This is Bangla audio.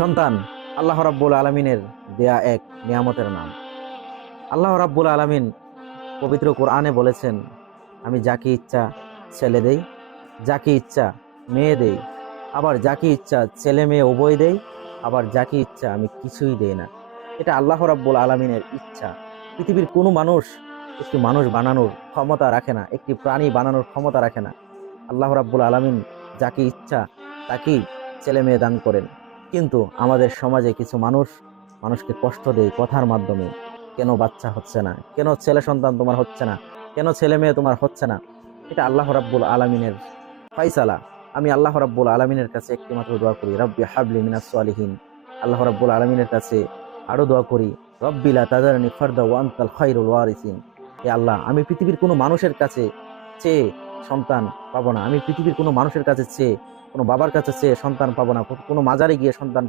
সন্তান আল্লাহ রাব্বুল আলামিনের দেয়া এক নিয়ামতের নাম। আল্লাহ রাব্বুল আলামিন পবিত্র কোরআনে বলেছেন, আমি যাকে ইচ্ছা ছেলে দেই, যাকে ইচ্ছা মেয়ে দেই, আবার যাকে ইচ্ছা ছেলে মেয়ে উভয় দেই, আবার যাকে ইচ্ছা আমি কিছুই দেই না। এটা আল্লাহ রাব্বুল আলামিনের ইচ্ছা। পৃথিবীর কোনো মানুষ একটি মানুষ বানানোর ক্ষমতা রাখে না, একটি প্রাণী বানানোর ক্ষমতা রাখে না। আল্লাহ রাব্বুল আলামিন যাকে ইচ্ছা তাকেই ছেলে মেয়ে দান করেন। কিন্তু আমাদের সমাজে কিছু মানুষ মানুষকে কষ্ট দেয় কথার মাধ্যমে। কেন বাচ্চা হচ্ছে না, কেন ছেলে সন্তান তোমার হচ্ছে না, কেন ছেলে মেয়ে তোমার হচ্ছে না। এটা আল্লাহ রাব্বুল আলামিনের ফাইসালা। আমি আল্লাহ রাব্বুল আলামিনের কাছে একটি মাত্র দোয়া করি, রব্বি হাবলি মিনাস সালিহিন। আল্লাহ রাব্বুল আলামিনের কাছে আরো দোয়া করি, রব্বি লা তাযারনি ফারদা ওয়া আনতাল খায়রুল ওয়ারিসিন। হে আল্লাহ, আমি পৃথিবীর কোনো মানুষের কাছে চেয়ে সন্তান পাবো না। আমি পৃথিবীর কোনো মানুষের কাছে চেয়ে, কোনো বাবার কাছে চেয়ে সন্তান পাবো না, কোনো মাজারে গিয়ে সন্তান